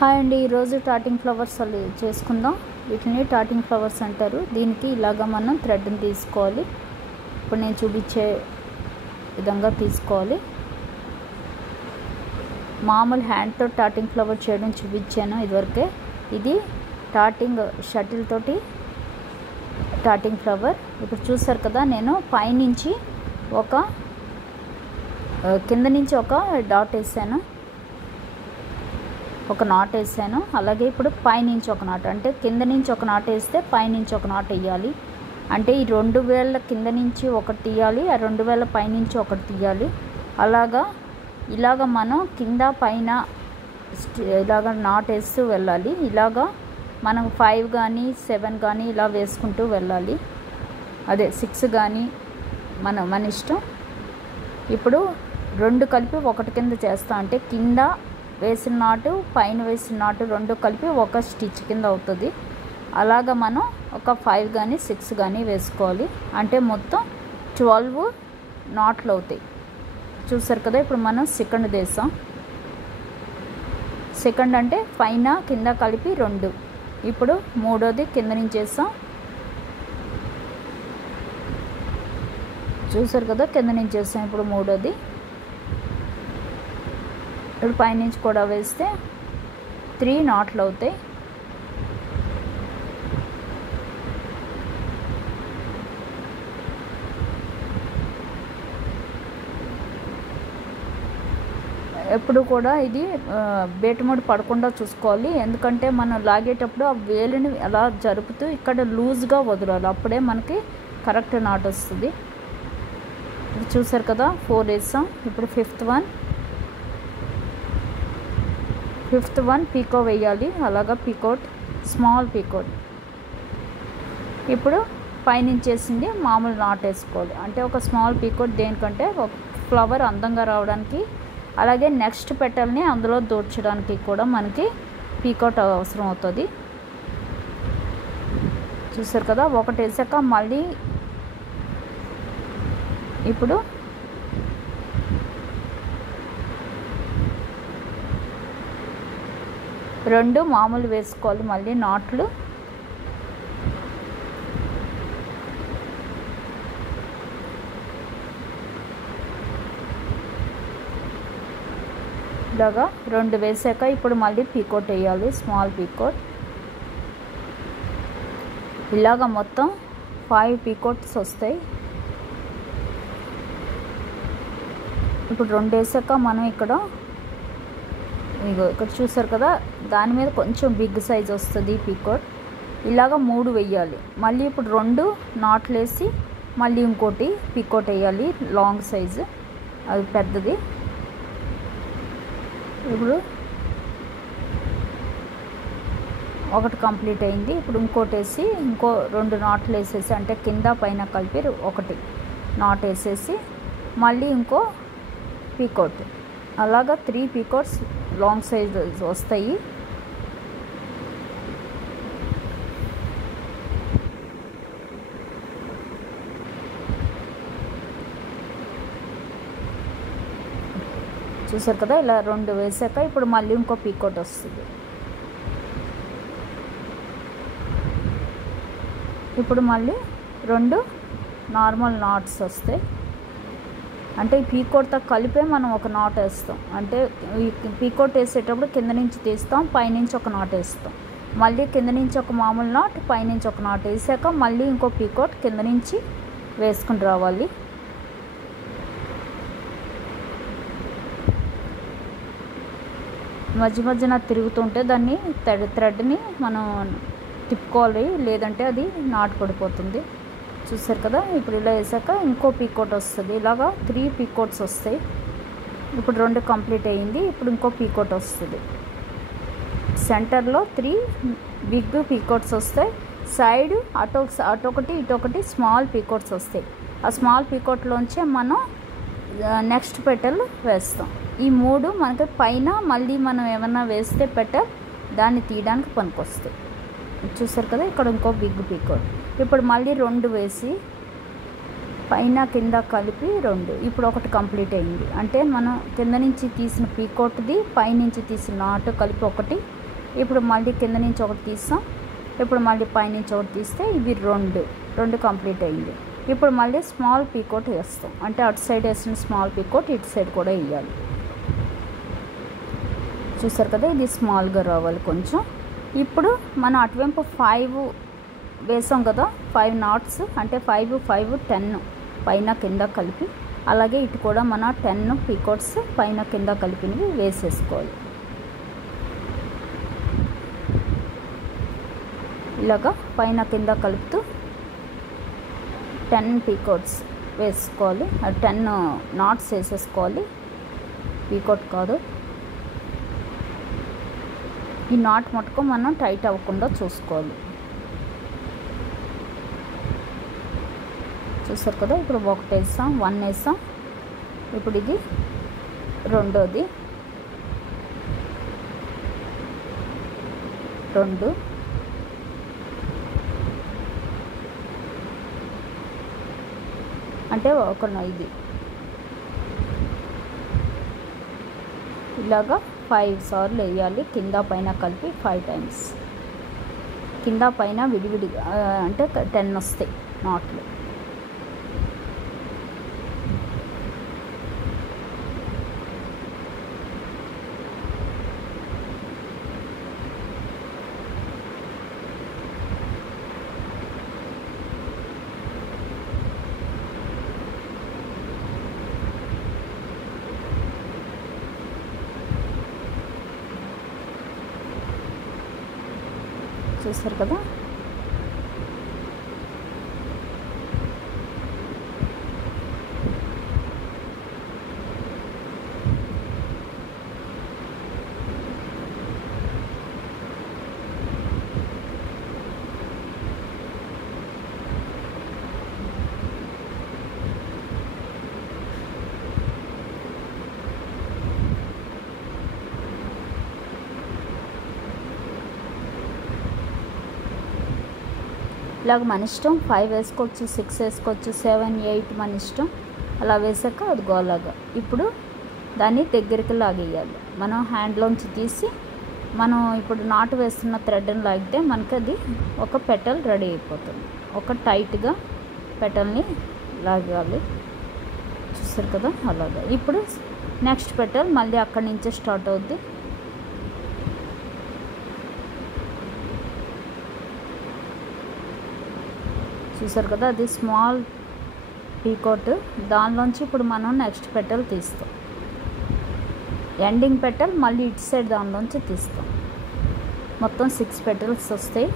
Hi అండి, ఈరోజు టాటింగ్ flowers చేసుకుందాం. వీటిని టాటింగ్ ఫ్లవర్స్ అంటారు. దీనికి ఇలాగా మనం థ్రెడ్ని తీసుకోవాలి. ఇప్పుడు నేను చూపించే విధంగా తీసుకోవాలి. మామూలు హ్యాండ్తో టాటింగ్ ఫ్లవర్ చేయడం చూపించాను ఇదివరకే. ఇది టాటింగ్ షటిల్ తోటి టాటింగ్ ఫ్లవర్. ఇప్పుడు చూసారు కదా, నేను పైనుంచి కింద నుంచి ఒక డాట్ వేసాను, ఒక నాట్ వేసాను. అలాగే ఇప్పుడు పైనుంచి ఒక నాట్, అంటే కింద నుంచి ఒక నాట్ వేస్తే పైనుంచి ఒక నాట్ వేయాలి. అంటే ఈ 2 వేళ్ళ కింద నుంచి ఒకటి తీయాలి, ఆ 2 వేళ్ళ పైనుంచి ఒకటి తీయాలి. ఇలాగా మనం కింద పైన ఇలాగ నాట్ వేస్తూ వెళ్ళాలి. ఇలాగా మనం 5 కానీ 7 కానీ ఇలా వేసుకుంటూ వెళ్ళాలి. అదే 6 కానీ మన ఇష్టం. ఇప్పుడు 2 కలిపి ఒకటి కింద చేస్తాం, అంటే కింద వేసిన నాటు పైన వేసిన నాటు 2 కలిపి ఒక స్టిచ్ కింద అవుతుంది. అలాగా మనం ఒక 5 కానీ 6 కానీ వేసుకోవాలి. అంటే మొత్తం 12 నాట్లు అవుతాయి. చూసారు కదా, ఇప్పుడు మనం సెకండ్ వేసాం. సెకండ్ అంటే పైన కింద కలిపి 2. ఇప్పుడు మూడోది కింద నుంచి వేసాం. చూసారు కదా, కింద నుంచి వేసాం. ఇప్పుడు మూడోది. ఇప్పుడు పైనుంచి కూడా వేస్తే 3 నాట్లు అవుతాయి. ఎప్పుడు కూడా ఇది బేటముడి పడకుండా చూసుకోవాలి. ఎందుకంటే మనం లాగేటప్పుడు ఆ వేలుని అలా జరుపుతూ ఇక్కడ లూజ్గా వదలాలి, అప్పుడే మనకి కరెక్ట్ నాట్ వస్తుంది. ఇప్పుడు చూసారు కదా, 4 వేసాం. ఇప్పుడు ఫిఫ్త్ వన్ పీకో వేయాలి. అలాగా పీకోట్, స్మాల్ పీకోట్. ఇప్పుడు పైనుంచి వేసింది మామూలు నాట్ వేసుకోవాలి. అంటే ఒక స్మాల్ పీకోట్ దేనికంటే ఒక ఫ్లవర్ అందంగా రావడానికి, అలాగే నెక్స్ట్ పెటల్ని అందులో దూర్చడానికి కూడా మనకి పీకోట్ అవసరం అవుతుంది. చూసారు కదా, ఒకటి వేసాక మళ్ళీ ఇప్పుడు 2 మామూలు వేసుకోవాలి. మళ్ళీ నాట్లు ఇలాగా 2 వేసాక ఇప్పుడు మళ్ళీ పీకోట్ వేయాలి, స్మాల్ పీకోట్. ఇలాగా మొత్తం 5 పీకోట్స్ వస్తాయి. ఇప్పుడు 2 వేసాక మనం ఇక్కడ చూసారు కదా, దాని మీద కొంచెం బిగ్ సైజ్ వస్తుంది పీకోట్. ఇలాగ 3 వేయాలి. మళ్ళీ ఇప్పుడు 2 నాట్లు వేసి మళ్ళీ ఇంకోటి పీకోట్ వేయాలి, లాంగ్ సైజు, అది పెద్దది. ఇప్పుడు ఒకటి కంప్లీట్ అయింది. ఇప్పుడు ఇంకోటి వేసి ఇంకో 2 నాట్లు వేసేసి, అంటే కింద పైన కలిపి ఒకటి నాట్ వేసేసి మళ్ళీ ఇంకో పీకోట్. అలాగా 3 పీకోట్స్ లాంగ్ సైజ్ వస్తాయి. చూసారు కదా, ఇలా 2 వేసాక ఇప్పుడు మళ్ళీ ఇంకో పీకోట్ వస్తుంది. ఇప్పుడు మళ్ళీ 2 నార్మల్ నాట్స్ వస్తాయి. అంటే ఈ పీకోట్తో కలిపే మనం ఒక నాట్ వేస్తాం. అంటే ఈ పీకోట్ వేసేటప్పుడు కింద నుంచి తీస్తాం, పైనుంచి ఒక నాట్ వేస్తాం. మళ్ళీ కింద నుంచి ఒక మామూలు నాట్, పైనుంచి ఒక నాట్ వేసాక మళ్ళీ ఇంకో పీకోట్ కింద నుంచి వేసుకుని రావాలి. మధ్యన తిరుగుతుంటే దాన్ని థ్రెడ్ని మనం తిప్పుకోవాలి, లేదంటే అది నాటు పడిపోతుంది. చూసారు కదా, ఇప్పుడు ఇలా వేసాక ఇంకో పీకోట్ వస్తుంది. ఇలాగా 3 పీకోట్స్ వస్తాయి. ఇప్పుడు 2 కంప్లీట్ అయ్యింది. ఇప్పుడు ఇంకో పీకోట్ వస్తుంది. సెంటర్లో 3 బిగ్ పీకోట్స్ వస్తాయి. సైడ్ అటొకటి ఇటొకటి స్మాల్ పీకోట్స్ వస్తాయి. ఆ స్మాల్ పీకోట్లోంచే మనం నెక్స్ట్ పెటల్ వేస్తాం. ఈ 3 మనకి పైన మళ్ళీ మనం ఏమన్నా వేస్తే పెటల్ దాన్ని తీయడానికి పనికొస్తాయి. చూసారు కదా, ఇక్కడ ఇంకో బిగ్ పీకోట్. ఇప్పుడు మళ్ళీ 2 వేసి పైన కింద కలిపి 2. ఇప్పుడు ఒకటి కంప్లీట్ అయింది. అంటే మనం కింద నుంచి తీసిన పీకోట్ది పైనుంచి తీసిన నాటు కలిపి ఒకటి, ఇప్పుడు మళ్ళీ కింద నుంచి ఒకటి తీస్తాం, ఇప్పుడు మళ్ళీ పైనుంచి ఒకటి తీస్తే ఇవి రెండు కంప్లీట్ అయింది. ఇప్పుడు మళ్ళీ స్మాల్ పీకోట్ వేస్తాం, అంటే అటు సైడ్ వేసిన స్మాల్ పీకోట్ ఇటు సైడ్ కూడా వేయాలి. చూసారు కదా, ఇది స్మాల్గా రావాలి కొంచెం. ఇప్పుడు మనం అటువైపు 5 వేసాం కదా, 5 నాట్స్, అంటే 5, 5, 10 పైన కింద కలిపి, అలాగే ఇటు కూడా మన 10 పీకోట్స్ పైన కింద కలిపినవి వేసేసుకోవాలి. ఇలాగా పైన కింద కలుపుతూ 10 పీకోట్స్ వేసుకోవాలి, 10 నాట్స్ వేసేసుకోవాలి. పీకోట్ కాదు, ఈ నాట్ మటుకు మనం టైట్ అవ్వకుండా చూసుకోవాలి. చూసారు కదా, ఇప్పుడు 1 వేసాం, 1 వేసాం, ఇప్పుడు ఇది రెండోది 2, అంటే ఇది ఇలాగా 5 సార్లు వేయాలి, కింద పైన కలిపి 5 టైమ్స్. కింద పైన విడివిడిగా అంటే 10 వస్తాయి నాట్లు. చూసారు కదా, ఇలాగ మన ఇష్టం. 5 వేసుకోవచ్చు, 6 వేసుకోవచ్చు, 7, 8 మన ఇష్టం. అలా వేసాక అది గోలాగా ఇప్పుడు దాన్ని దగ్గరికి లాగేయాలి. మనం హ్యాండ్లోంచి తీసి మనం ఇప్పుడు నాటు వేస్తున్న థ్రెడ్ని లాగితే మనకి అది ఒక పెటల్ రెడీ అయిపోతుంది. ఒక టైట్గా పెటల్ని లాగాలి. చూసారు కదా, అలాగా. ఇప్పుడు నెక్స్ట్ పెటల్ మళ్ళీ అక్కడి నుంచే స్టార్ట్ అవుద్ది. చూసారు కదా, అది స్మాల్ పీకోట్. దానిలోంచి ఇప్పుడు మనం నెక్స్ట్ పెటల్ తీస్తాం, ఎండింగ్ పెటల్ మళ్ళీ ఇటు సైడ్ దానిలోంచి తీస్తాం. మొత్తం 6 పెటల్స్ వస్తాయి.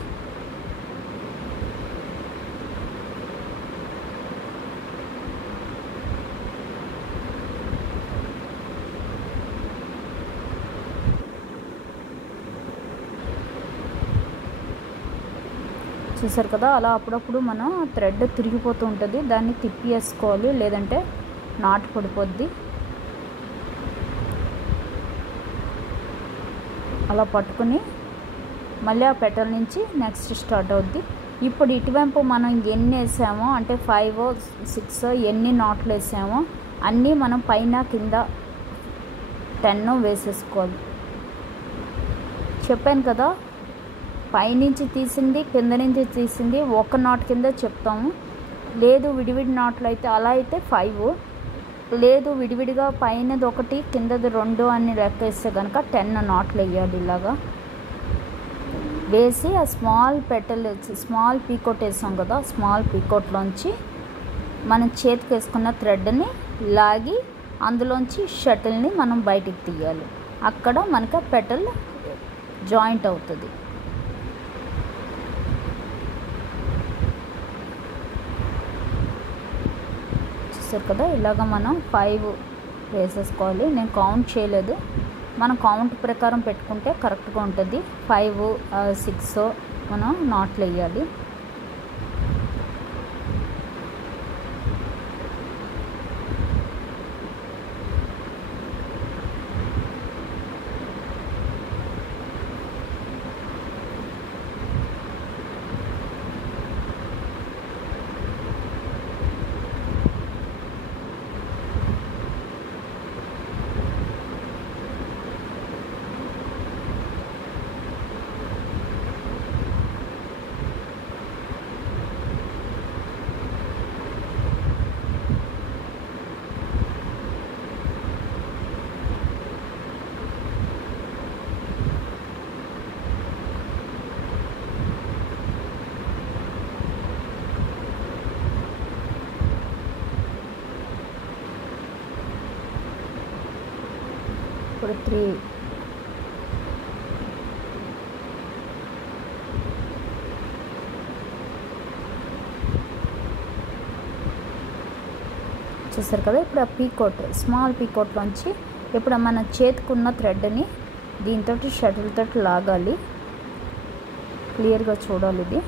చూసారు కదా, అలా అప్పుడప్పుడు మనం థ్రెడ్ తిరిగిపోతూ ఉంటుంది, దాన్ని తిప్పి వేసుకోవాలి, లేదంటే నాటు పడిపోద్ది. అలా పట్టుకుని మళ్ళీ ఆ పెటల్ నుంచి నెక్స్ట్ స్టార్ట్ అవుద్ది. ఇప్పుడు ఇటువైపు మనం ఎన్ని వేసామో, అంటే 5, 6 ఎన్ని నాట్లు వేసామో అన్నీ మనం పైన కింద 10 వేసేసుకోవాలి. చెప్పాను కదా, పైనుంచి తీసింది కింద నుంచి తీసింది ఒక నాట్ కింద చెప్తాము. లేదు విడివిడి నాట్లు అయితే అలా అయితే 5, లేదు విడివిడిగా పైనది 1 కిందది 2 అని లెక్కేస్తే కనుక 10 నాట్లు వేయాలి. ఇలాగా వేసి ఆ స్మాల్ పెటల్ స్మాల్ పీకోట్ వేసాం కదా, స్మాల్ పీకోట్లోంచి మనం చేతికి వేసుకున్న థ్రెడ్ని లాగి అందులోంచి షటిల్ని మనం బయటికి తీయాలి. అక్కడ మనకు పెటల్ జాయింట్ అవుతుంది. చూసారు కదా, ఇలాగ మనం 5 వేసేసుకోవాలి. నేను కౌంట్ చేయలేదు, మనం కౌంట్ ప్రకారం పెట్టుకుంటే కరెక్ట్గా ఉంటుంది. 5, 6 మనం నాట్లు వేయాలి. ఇప్పుడు 3 చూసారు కదా. ఇప్పుడు ఆ పీకోట్ స్మాల్ పీకోట్లోంచి ఇప్పుడు మన చేతికున్న థ్రెడ్ని దీంతో షటిల్ తోటి లాగాలి. క్లియర్గా చూడాలి. ఇది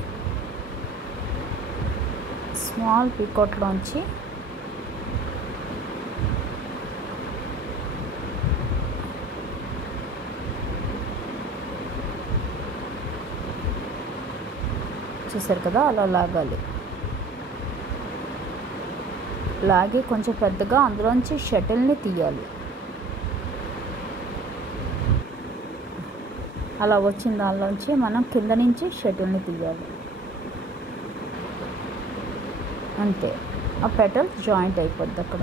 స్మాల్ పీకోట్లోంచి చూసారు కదా, అలా లాగాలి. లాగి కొంచెం పెద్దగా అందులోంచి షటిల్ని తీయాలి. అలా వచ్చిన దానిలోంచి మనం కింద నుంచి షటిల్ని తీయాలి. అంతే, ఆ పెటల్ జాయింట్ అయిపోద్ది అక్కడ.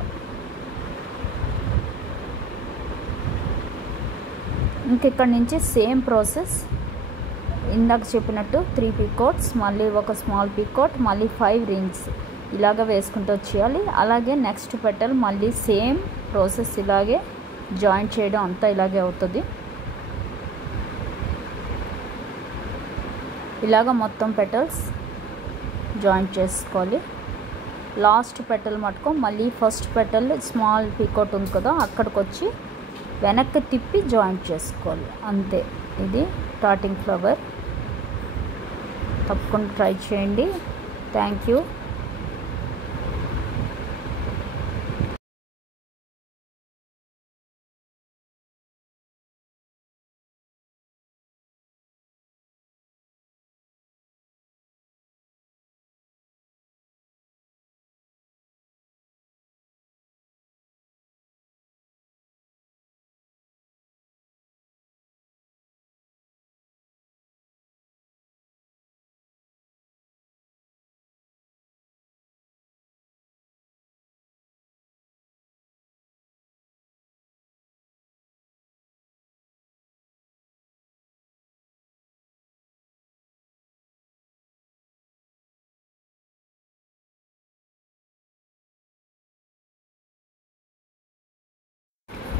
ఇంకెక్కడి నుంచి సేమ్ ప్రాసెస్ ఇందాక చెప్పినట్టు 3 పీకోట్స్, మళ్ళీ ఒక స్మాల్ పీకోట్, మళ్ళీ 5 రింగ్స్ ఇలాగ వేసుకుంటూ వచ్చేయాలి. అలాగే నెక్స్ట్ పెటల్ మళ్ళీ సేమ్ ప్రాసెస్ ఇలాగే జాయింట్ చేయడం అంతా ఇలాగే అవుతుంది. ఇలాగ మొత్తం పెటల్స్ జాయింట్ చేసుకోవాలి. లాస్ట్ పెటల్ మటుకు మళ్ళీ ఫస్ట్ పెటల్ స్మాల్ పీకోట్ ఉంది కదా, అక్కడికి వచ్చి వెనక్కి తిప్పి జాయింట్ చేసుకోవాలి. అంతే, ఇది స్టార్టింగ్ ఫ్లవర్. తప్పకుండా ట్రై చేయండి. Thank you.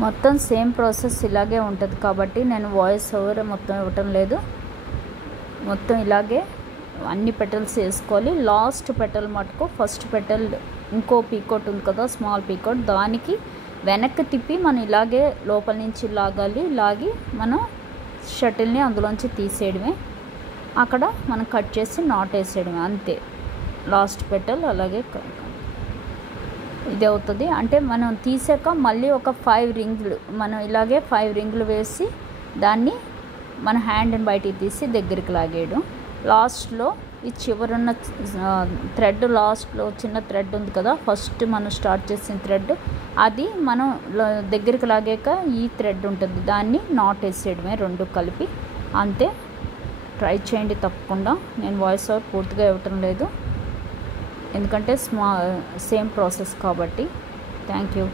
మొత్తం సేమ్ ప్రాసెస్ ఇలాగే ఉంటుంది కాబట్టి నేను వాయిస్ ఓవర్ మొత్తం ఇవ్వటం లేదు. మొత్తం ఇలాగే అన్ని పెటల్స్ వేసుకోవాలి. లాస్ట్ పెటల్ మటుకు ఫస్ట్ పెటల్ ఇంకో పీకోట్ ఉంది కదా, స్మాల్ పీకోట్, దానికి వెనక్కి తిప్పి మనం ఇలాగే లోపల నుంచి లాగాలి. లాగి మనం షటిల్ని అందులోంచి తీసేయడమే. అక్కడ మనం కట్ చేసి నాట్ వేసేయడమే. అంతే, లాస్ట్ పెటల్ అలాగే ఇది అవుతుంది. అంటే మనం తీసాక మళ్ళీ ఒక 5 రింగులు మనం ఇలాగే 5 రింగులు వేసి దాన్ని మన హ్యాండ్ని బయటికి తీసి దగ్గరికి లాగేయడం. లాస్ట్లో ఈ చివరున్న థ్రెడ్, లాస్ట్లో చిన్న థ్రెడ్ ఉంది కదా, ఫస్ట్ మనం స్టార్ట్ చేసిన థ్రెడ్, అది మనం దగ్గరికి లాగాక ఈ థ్రెడ్ ఉంటుంది, దాన్ని నాట్ వేసేయడమే 2 కలిపి. అంతే, ట్రై చేయండి తప్పకుండా. నేను వాయిస్ ఓవర్ పూర్తిగా ఇవ్వటం లేదు ఎందుకంటే సేమ్ ప్రాసెస్ కాబట్టి. Thank you.